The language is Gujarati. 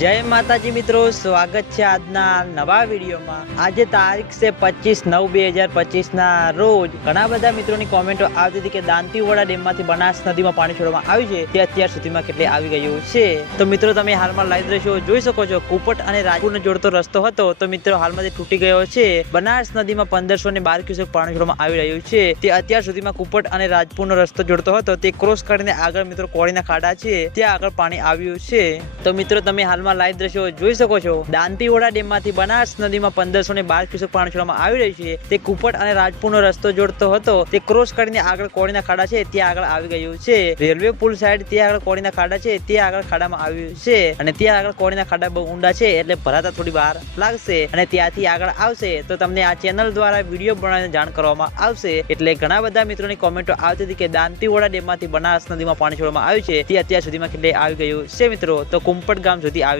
જય માતાજી મિત્રો, સ્વાગત છે આજના નવા વિડીયોમાં. આજે તારીખ છે પચીસ નવ બે હજાર પચીસ ના રોજ ઘણા બધા મિત્રોની કોમેન્ટો આવતી હતી કે દાંતીવાડા ડેમમાંથી બનાસ નદીમાં પાણી છોડવામાં આવ્યું છે. તે અત્યાર સુધીમાં કેટલે આવી ગયું છે. તો મિત્રો, તમે હાલમાં લાઈવ દ્રશ્યો જોઈ શકો છો. કુપટ અને રાજપુરને જોડતો રસ્તો હતો. તો મિત્રો, હાલમાં તે તૂટી ગયો છે. બનાસ નદીમાં પંદરસો ને બાર ક્યુસેક પાણી છોડવામાં આવી રહ્યું છે. તે અત્યાર સુધીમાં કુપટ અને રાજપુરનો રસ્તો જોડતો હતો. તે ક્રોસ કરીને આગળ મિત્રો, કોળીના ખાડા છે. ત્યાં આગળ પાણી આવ્યું છે. તો મિત્રો, તમે હાલમાં લાઈવ દ્રશ્યો જોઈ શકો છો. દાંતીવાડા ડેમમાંથી બનાસ નદીમાં પંદરસો ને બાર ક્યુસેક પાણી છોડવામાં આવી રહ્યું છે. તે કુપટ અને રાજપુરનો રસ્તો જોડતો હતો. તે ક્રોસ કરીને આગળ કોળીના ખાડા છે, ત્યાં આગળ આવી ગયું છે. રેલવે પુલ સાઈડ ત્યાં આગળ કોળીના ખાડા છે, ત્યાં આગળ ખાડામાં આવ્યું છે. અને ત્યાં આગળ કોળીના ખાડા બહુ ઊંડા છે, એટલે ભરાતા થોડી બહાર લાગશે અને ત્યાંથી આગળ આવશે તો તમને આ ચેનલ દ્વારા વીડિયો બનાવીને જાણ કરવામાં આવશે. એટલે ઘણા બધા મિત્રોની કોમેન્ટો આવતી હતી કે દાંતીવાડા ડેમમાંથી બનાસ નદીમાં પાણી છોડવામાં આવ્યું છે. તે અત્યાર સુધીમાં કેટલે આવી ગયું છે મિત્રો? તો કુંપટ ગામ સુધી આવી